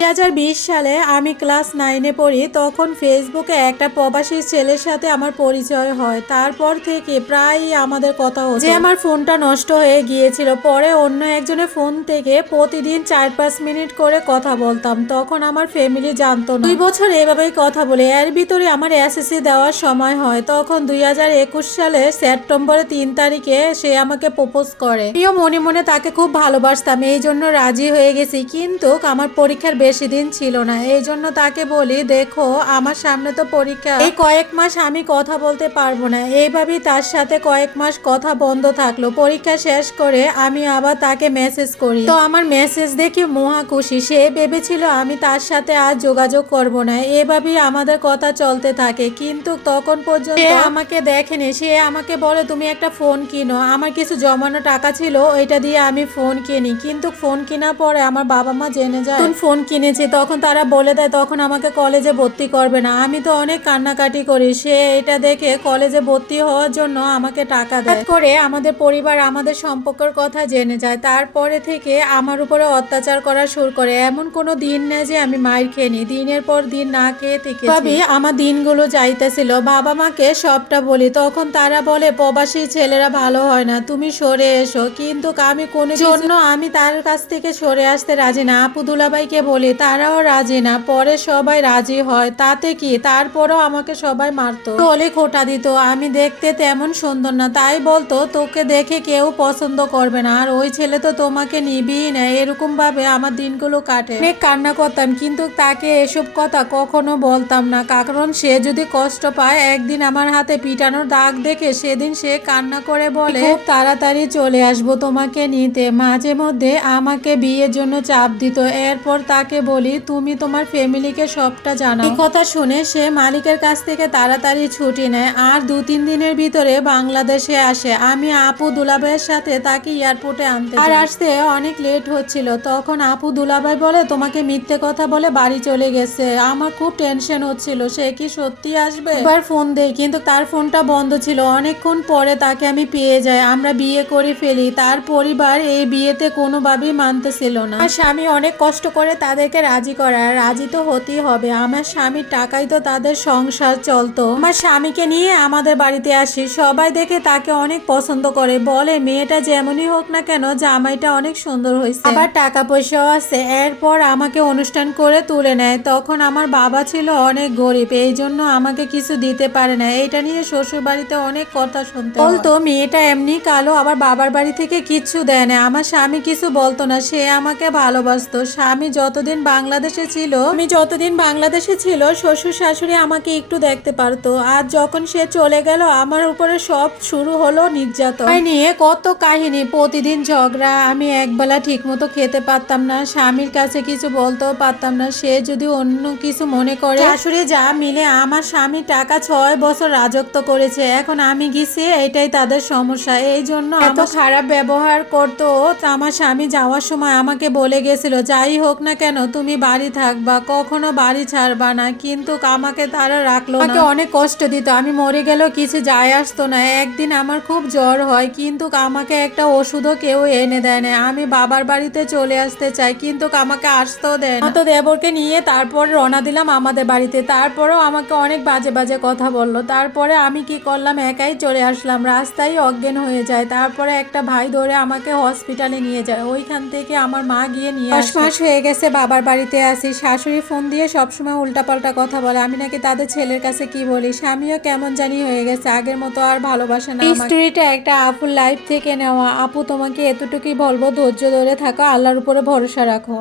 দুই হাজার বিশ সালে আমি ক্লাস নাইনে পড়ি, তখন ফেসবুকে একটা প্রবাসী ছেলের সাথে আমার পরিচয় হয়। তারপর থেকে প্রায়ই আমাদের কথা হতো। যে আমার ফোনটা নষ্ট হয়ে গিয়েছিল, পরে অন্য একজনের ফোন থেকে প্রতিদিন চার পাঁচ মিনিট করে কথা বলতাম। তখন আমার ফ্যামিলি জানতো না। দুই বছর এভাবেই কথা বলে। এর ভিতরে আমার এসএসসি দেওয়ার সময় হয়। তখন দুই হাজার একুশ সালে সেপ্টেম্বরের তিন তারিখে সে আমাকে প্রপোজ করে। প্রিয় মনে মনে তাকে খুব ভালোবাসতাম এই জন্য রাজি হয়ে গেছি। কিন্তু আমার পরীক্ষার বেশি দিন ছিল না। এই জন্য তাকে বলি দেখো আমার সামনে তো পরীক্ষা। এই কয়েক মাস আমি কথা বলতে পারব না। এইভাবেই তার সাথে কয়েক মাস কথা বন্ধ থাকল। পরীক্ষা শেষ করে আমি আবার তাকে মেসেজ করি। তো আমার মেসেজ দেখে মহা খুশি। সে ভেবেছিল আমি তার সাথে আর যোগাযোগ করব না। এভাবেই আমাদের কথা চলতে থাকে। কিন্তু তখন পর্যন্ত আমাকে দেখেনি। সে আমাকে বলে তুমি একটা ফোন কিনো। আমার কিছু জমানো টাকা ছিল ওইটা দিয়ে আমি ফোন কিনি। কিন্তু ফোন কেনার পরে আমার বাবা মা জেনে যায় ফোন ফোন কিনেছি তখন তারা বলে দেয় তখন আমাকে কলেজে ভর্তি করবে না। আমি তো অনেক কান্নাকাটি করি সে এটা দেখে কলেজে ভর্তি হওয়ার জন্য আমাকে টাকা দেয়। করে আমাদের পরিবার আমাদের সম্পর্কের কথা জেনে যায় তারপরে থেকে আমার উপরে অত্যাচার করা শুরু করে। এমন কোনো দিন না যে আমি মায়ের খেয়ে নি দিনের পর দিন না খেয়ে থেকে ভাবি আমার দিনগুলো যাইতেছিল বাবা মাকে সবটা বলি তখন তারা বলে প্রবাসী ছেলেরা ভালো হয় না তুমি সরে এসো। কিন্তু আমি কোনো জন্য আমি তার কাছ থেকে সরে আসতে রাজি না। আপু দুলাভাইকে বলি তারাও রাজি না, পরে সবাই রাজি হয়। তাতে কি? তারপরও আমাকে সবাই মারতো। বলে খোটা দিত। আমি দেখতে তেমন সুন্দর না, তাই বলতো, তোকে দেখে কেউ পছন্দ করবে না। আর ওই ছেলে তো তোমাকে নিবিই না। এরকম ভাবে আমার দিনগুলো কাটে। অনেক কান্না করতাম, কিন্তু তাকে এসব কথা কখনো বলতাম না। কারণ সে যদি কষ্ট পায়, একদিন আমার হাতে পিটানোর দাগ দেখে সেদিন সে কান্না করে বলে, খুব তাড়াতাড়ি চলে আসব তোমাকে নিতে। মাঝে মধ্যে আমাকে বিয়ের জন্য চাপ দিত। এরপর তাকে বলি তুমি তোমার ফ্যামিলিকে সবটা জানাও। এই কথা শুনে সে মালিকের কাছ থেকে তাড়াতাড়ি ছুটি নেয় আর দু তিন দিনের ভিতরে বাংলাদেশে আসে। আমি আপু দুলাভাইয়ের সাথে তাকে এয়ারপোর্টে আনতে আর আসতে অনেক লেট হচ্ছিল। তখন আপু দুলাভাই বলে তোমাকে মিথ্যে কথা বলে বাড়ি চলে গেছে। আমার খুব টেনশন হচ্ছিল। সে কি সত্যি আসবে? এবার ফোন দেই কিন্তু তার ফোনটা বন্ধ ছিল। অনেকক্ষণ পরে তাকে আমি পেয়ে যাই। আমরা বিয়ে করে ফেলি। তার পরিবার এই বিয়েতে কোনোভাবেই মানতেছিল না। আমার স্বামী অনেক কষ্ট করে তাদেরকে রাজি করায় রাজি তো হতেই হবে। আমার স্বামীর টাকাই তো তাদের সংসার চলতো। আমার স্বামীকে নিয়ে আমাদের বাড়িতে আসি। সবাই দেখে তাকে অনেক পছন্দ করে। বলে, মেয়েটা যেমনই হোক না কেন, জামাইটা অনেক সুন্দর হয়েছে। আবার টাকা পয়সাও আছে। এরপর আমাকে অনুষ্ঠান করে তুলে নেয়। তখন আমার বাবা ছিল অনেক গরিব। এই জন্য আমাকে কিছু দিতে পারে না। এটা নিয়ে শ্বশুর বাড়িতে অনেক কথা শুনতে বলতো, মেয়েটা এমনি কালো, আবার বাবার বাড়ি থেকে কিচ্ছু দেয় না। আমার স্বামী কিছু বলতো না। সে আমাকে ভালোবাসতো। স্বামী যতদিন বাংলাদেশে ছিল আমি যতদিন বাংলাদেশে ছিল শ্বশুর শাশুড়ি আমাকে একটু দেখতে পারতো। আর যখন সে চলে গেল আমার উপরে সব শুরু হলো নির্যাতন। নিয়ে কত কাহিনী প্রতিদিন ঝগড়া। আমি একবেলা ঠিক মতো খেতে পারতাম না স্বামীর কাছে কিছু বলতেও পারতাম না। সে যদি অন্য কিছু মনে করে শাশুড়ি যা মিলে আমার স্বামী টাকা ছয় বছর রাজত্ব করেছে। এখন আমি গেছি এটাই তাদের সমস্যা। এই জন্য এত খারাপ ব্যবহার করতো আমার স্বামী যাওয়ার সময় আমাকে বলে গেছিল যাই হোক না কেন তুমি বাড়ি থাকবা কখনো বাড়ি ছাড়বা না কিন্তু আমাকে তারা রাখল আমাকে অনেক কষ্ট দিত আমি মরে গেলেও কিছু যায় আসতো না। একদিন আমার খুব জ্বর হয় কিন্তু আমাকে একটা ওষুধও কেউ এনে দেয় না। আমি বাবার বাড়িতে চলে আসতে চাই কিন্তু আমাকে আসতেও দেয় না। তো দেবরকে নিয়ে তারপর রওনা দিলাম আমাদের বাড়িতে। তারপরেও আমাকে অনেক বাজে বাজে কথা বলল। তারপরে আমি কি করলাম? একাই চলে আসলাম। রাস্তায় অজ্ঞান হয়ে যায়। তারপরে একটা ভাই ধরে আমাকে হসপিটালে নিয়ে যায়। ওইখান থেকে আমার মা গিয়ে নিয়ে মাস হয়ে গেছে বাবার বাড়িতে আসি শাশুড়ি ফোন দিয়ে সবসময় উল্টাপাল্টা কথা বলে। আমি নাকি তাদের ছেলের কাছে কি বলি? স্বামীও কেমন জানি হয়ে গেছে আগের মতো আর ভালোবাসে না এই স্টোরিটা একটা আপুর লাইফ থেকে নেওয়া। আপু তোমাকে এতটুকুই বলব ধৈর্য ধরে থাকো আল্লাহর উপরে ভরসা রাখো।